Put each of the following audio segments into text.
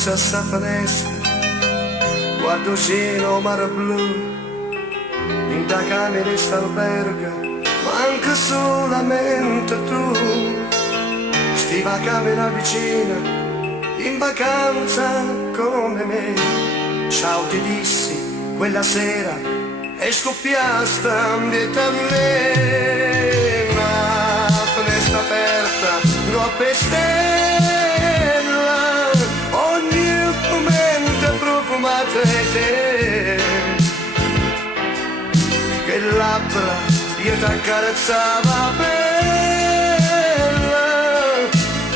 faccia sta finestra, guardo cielo, mare blu, in ta camera sta alberga, manca solamente tu. Stiva a camera vicina, in vacanza come me. Ciao ti dissi quella sera e scoppiaste ambiente a me. Una finestra aperta, troppe stelle, ogni momento è profumato di te. Che labbra io t'accarezzava bella,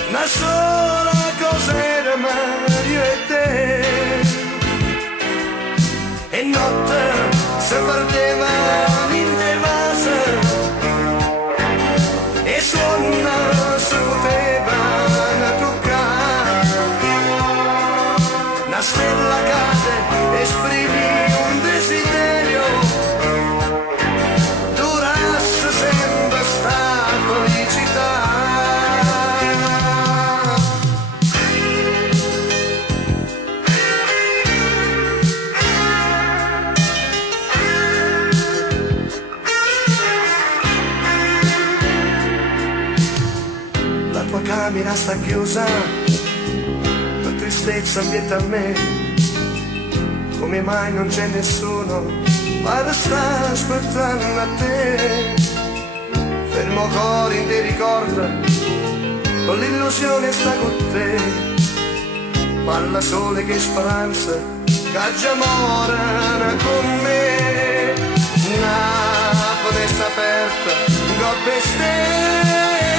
una sola cosa era Mario e te. E notte si perdeva in te vase e suona si poteva toccare. Una stella cade, esprimi un desiderio, durasse sempre sta felicità. La tua camera sta chiusa, la tristezza ambienta a me. Come mai non c'è nessuno, ma sta aspettando a te. Fermo cuore in te ricorda, con l'illusione sta con te. Parla sole che speranza, che già morana con me. Una finestra aperta, coppe stelle,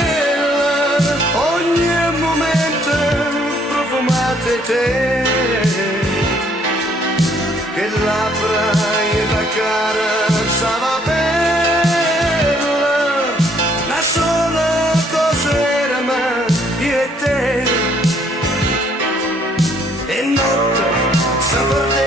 ogni momento profumato di te. Che labbra io t'accarezzava bella, una sola cosa era ma io e te. E notte si perdeva